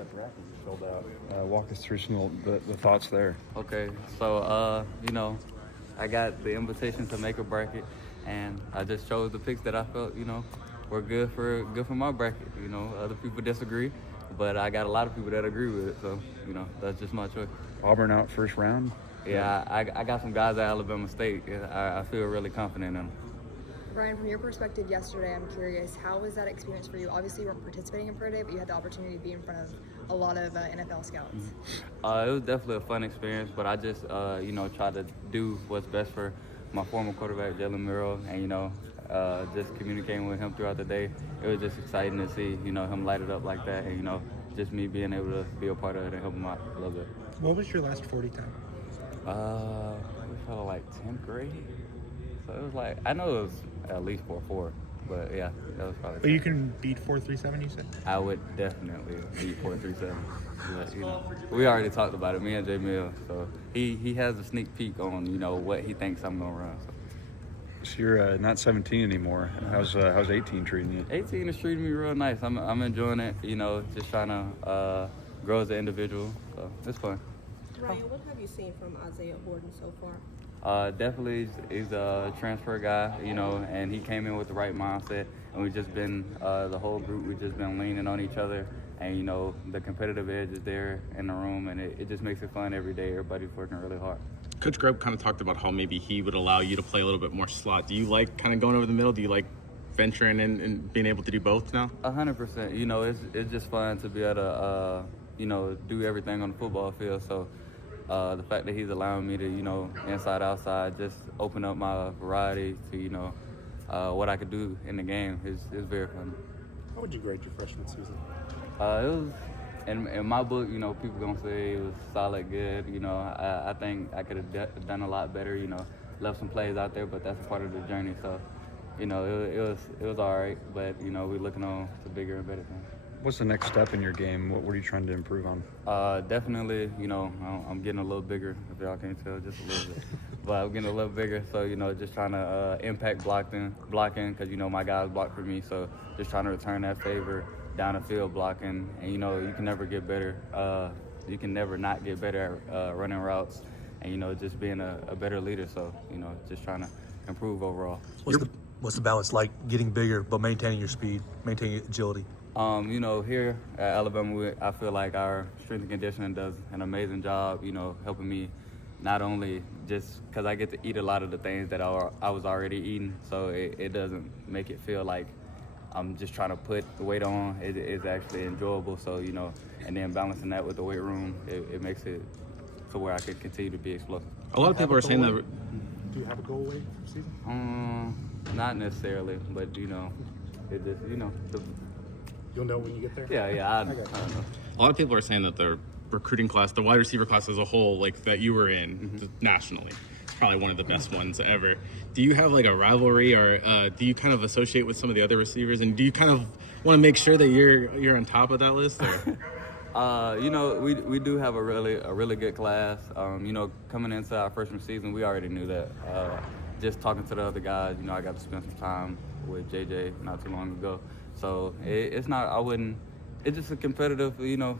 that bracket you filled out. Walk us through some of the thoughts there. Okay, so I got the invitation to make a bracket, and I just chose the picks that I felt were good for my bracket. Other people disagree, but I got a lot of people that agree with it, so that's just my choice. Auburn out first round. Yeah, I got some guys at Alabama State. I feel really confident in them. Ryan, from your perspective yesterday, I'm curious, how was that experience for you? Obviously, you weren't participating in Pro Day, but you had the opportunity to be in front of a lot of NFL scouts. It was definitely a fun experience, but I just, tried to do what's best for my former quarterback, Jalen Murrow, and, just communicating with him throughout the day. It was just exciting to see, him light it up like that, and, just me being able to be a part of it and help him out a little bit. What was your last 40 time? We felt like 10th grade. So it was like, I know it was at least 4.4, but yeah, that was probably. But you can beat 4.37, you said? I would definitely beat 4.37. But, we already talked about it, me and Jay Mill. So he has a sneak peek on, what he thinks I'm going to run. So you're not 17 anymore. How's 18 treating you? 18 is treating me real nice. I'm enjoying it, just trying to grow as an individual. So it's fun. Ryan, what have you seen from Isaiah Borden so far? Definitely, he's a transfer guy, and he came in with the right mindset. And we've just been, the whole group, we've just been leaning on each other. And, the competitive edge is there in the room, and it just makes it fun every day. Everybody's working really hard. Coach Greb kind of talked about how maybe he would allow you to play a little bit more slot. Do you like kind of going over the middle? Do you like venturing in and being able to do both now? 100%. It's just fun to be able to, do everything on the football field. So, the fact that he's allowing me to, inside, outside, just open up my variety to, what I could do in the game is very fun. How would you grade your freshman season? It was, in my book, people gonna say it was solid, good. I think I could have done a lot better. Left some plays out there, but that's a part of the journey. So, it was all right. But we're looking on to bigger and better things. What's the next step in your game? What are you trying to improve on? Definitely, I'm getting a little bigger, if y'all can't tell, just a little bit. But I'm getting a little bigger, so, just trying to impact blocking, because, my guys block for me. So just trying to return that favor down the field blocking. And, you can never get better. You can never not get better at running routes and, just being a better leader. So, just trying to improve overall. What's the balance like getting bigger but maintaining your speed, maintaining agility? Here at Alabama, I feel like our strength and conditioning does an amazing job, helping me not only just because I get to eat a lot of the things that I was already eating, so it doesn't make it feel like I'm just trying to put the weight on. It's actually enjoyable, so, and then balancing that with the weight room, it makes it to where I could continue to be explosive. A lot of people are saying that. Do you have a goal weight for season? Not necessarily, but, it just, You'll know when you get there? Yeah, I don't know. A lot of people are saying that the recruiting class, the wide receiver class as a whole, like that you were in nationally, it's probably one of the best ones ever. Do you have like a rivalry, or do you kind of associate with some of the other receivers, and do you kind of want to make sure that you're on top of that list? Or? We do have a really good class. Coming into our freshman season, we already knew that. Just talking to the other guys, I got to spend some time with JJ not too long ago. So it's just a competitive,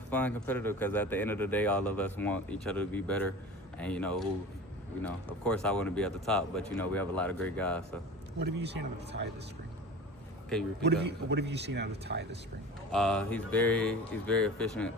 fun competitive, because at the end of the day, all of us want each other to be better. And, of course I want to be at the top, but, we have a lot of great guys. So. What have you seen out of Ty this spring? Can you repeat that? What have you seen out of Ty this spring? He's very efficient.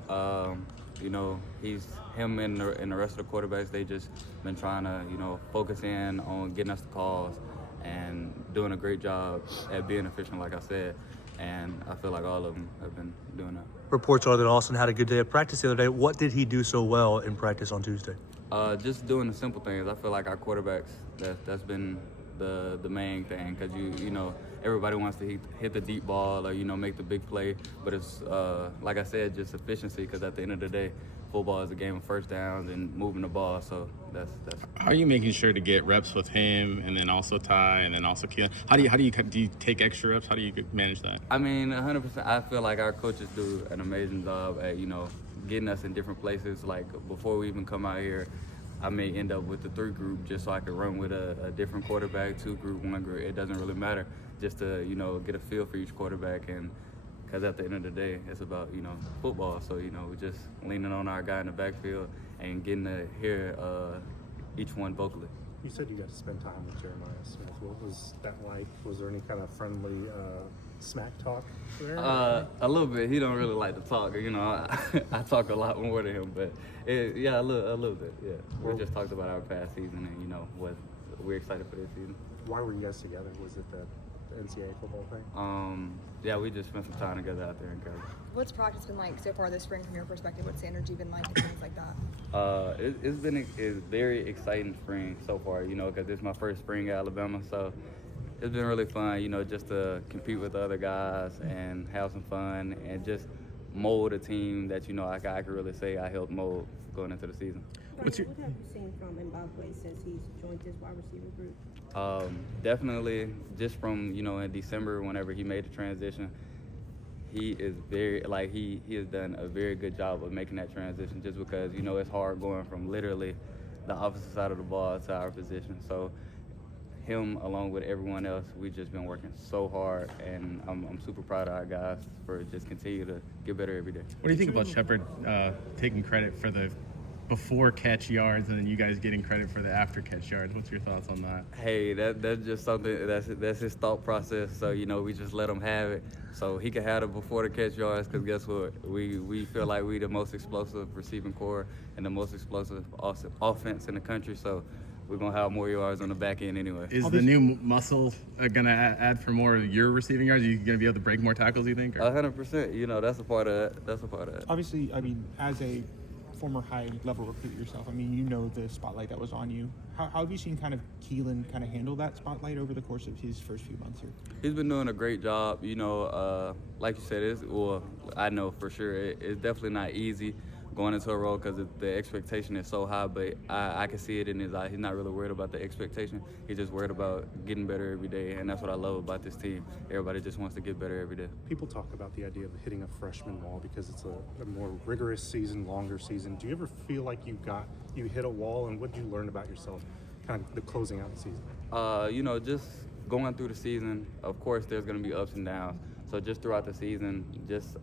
Him and the rest of the quarterbacks, they just been trying to, focus in on getting us the calls and doing a great job at being efficient, like I said. And I feel like all of them have been doing that. Reports are that Austin had a good day of practice the other day. What did he do so well in practice on Tuesday? Just doing the simple things. I feel like our quarterbacks, that's been the main thing, because everybody wants to hit the deep ball or make the big play, but it's like I said, just efficiency, because at the end of the day, football is a game of first downs and moving the ball. So that's. How are you making sure to get reps with him, and then also Ty, and then also Keelan? How do you take extra reps? How do you manage that? I mean, 100%. I feel like our coaches do an amazing job at getting us in different places. Like before we even come out here, I may end up with the 3 group just so I could run with a different quarterback, 2 group, 1 group. It doesn't really matter, just to get a feel for each quarterback, and because at the end of the day, it's about, you know, football. So, you know, we're just leaning on our guy in the backfield and getting to hear each one vocally. You said you got to spend time with Jeremiah Smith. What was that like? Was there any kind of friendly smack talk there? A little bit. He don't really like to talk. You know, I talk a lot more to him, but yeah, a little bit. Yeah, we just talked about our past season and, you know, what we're excited for this season. Why were you guys together? Was it the NCAA football thing? Yeah, we just spent some time together out there in Cali. What's practice been like so far this spring from your perspective? What's the energy been like and things like that? It's been a very exciting spring so far, you know, because it's my first spring at Alabama. So it's been really fun, you know, just to compete with the other guys and have some fun and just mold a team that, you know, I could really say I helped mold going into the season. What have you seen from Mbappe since he's joined this wide receiver group? Definitely just from, you know, in December, whenever he made the transition, he is very, like, he has done a very good job of making that transition just because, you know, it's hard going from literally the opposite side of the ball to our position. So him, along with everyone else, we've just been working so hard, and I'm super proud of our guys for just continue to get better every day. What do you think about Shepard taking credit for the before catch yards and then you guys getting credit for the after catch yards? What's your thoughts on that? Hey, that's just something that's his thought process. So, you know, we just let him have it so he can have it before the catch yards. Because guess what, we feel like we the most explosive receiving core and the most explosive offense in the country. So we're gonna have more yards on the back end anyway. Is the new muscle gonna add for more of your receiving yards? Are you gonna be able to break more tackles, you think? 100%. You know, that's a part of it. That's a part of it. Obviously, I mean, as a former high-level recruit yourself, I mean, you know the spotlight that was on you. How have you seen kind of Keelan kind of handle that spotlight over the course of his first few months here? He's been doing a great job. You know, like you said, I know for sure it's definitely not easy going into a role because the expectation is so high, but I can see it in his eye. He's not really worried about the expectation. He's just worried about getting better every day, and that's what I love about this team. Everybody just wants to get better every day. People talk about the idea of hitting a freshman wall because it's a more rigorous season, longer season. Do you ever feel like you hit a wall, and what did you learn about yourself kind of the closing out the season? You know, just going through the season, of course, there's going to be ups and downs. So just throughout the season, just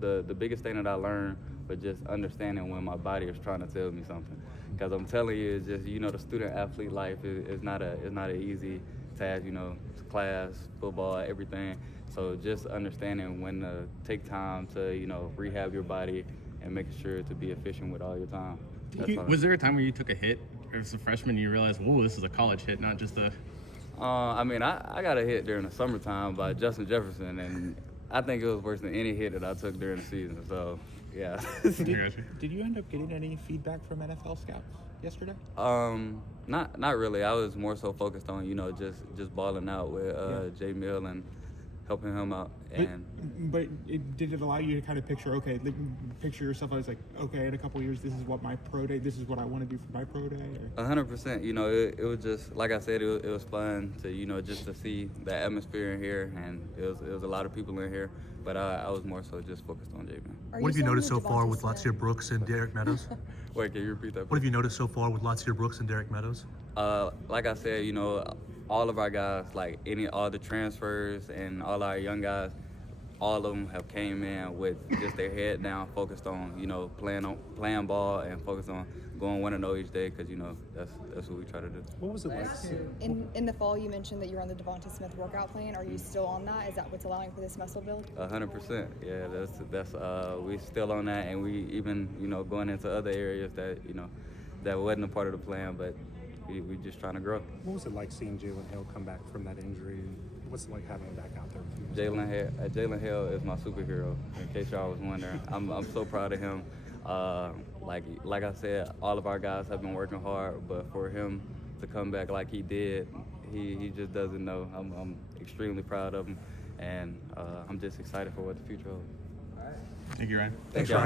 the biggest thing that I learned was just understanding when my body is trying to tell me something. Because I'm telling you, it's just, you know, the student athlete life is not an easy task. You know, class, football, everything. So just understanding when to take time to, you know, rehab your body and making sure to be efficient with all your time. Was there a time where you took a hit as a freshman and you realized, whoa, this is a college hit, not just a... I mean, I got a hit during the summertime by Justin Jefferson, and I think it was worse than any hit that I took during the season. So, yeah. Did you end up getting any feedback from NFL scouts yesterday? Not really. I was more so focused on, you know, just balling out with Jay Mill and helping him out. But did it allow you to kind of picture, okay, picture yourself as like, okay, in a couple of years, this is what my pro day, this is what I want to do for my pro day? 100%. You know, it was just, like I said, it was fun to, you know, just to see the atmosphere in here, and it was a lot of people in here, but I was more so just focused on J-Man. What have you noticed so far with Latsir Brooks and Derek Meadows? Wait, can you repeat that? What have you noticed so far with Latsir Brooks and Derek Meadows? Like I said, you know, all of our guys, like all the transfers and all our young guys, all of them have came in with just their head down, focused on, you know, playing ball and focused on going 1-0 each day, because, you know, that's what we try to do. What was it like? In the fall, you mentioned that you're on the Devonta Smith workout plan. Are you still on that? Is that what's allowing for this muscle build? 100%. Yeah, that's we still on that, and we even, you know, going into other areas that, you know, that wasn't a part of the plan, but we just trying to grow. What was it like seeing Jalen Hill come back from that injury? What's it like having him back out there? Jalen Hill is my superhero, in case y'all was wondering. I'm so proud of him. Like I said, all of our guys have been working hard, but for him to come back like he did, he just doesn't know. I'm extremely proud of him, and I'm just excited for what the future holds. Thank you, Ryan. Thanks, Ryan.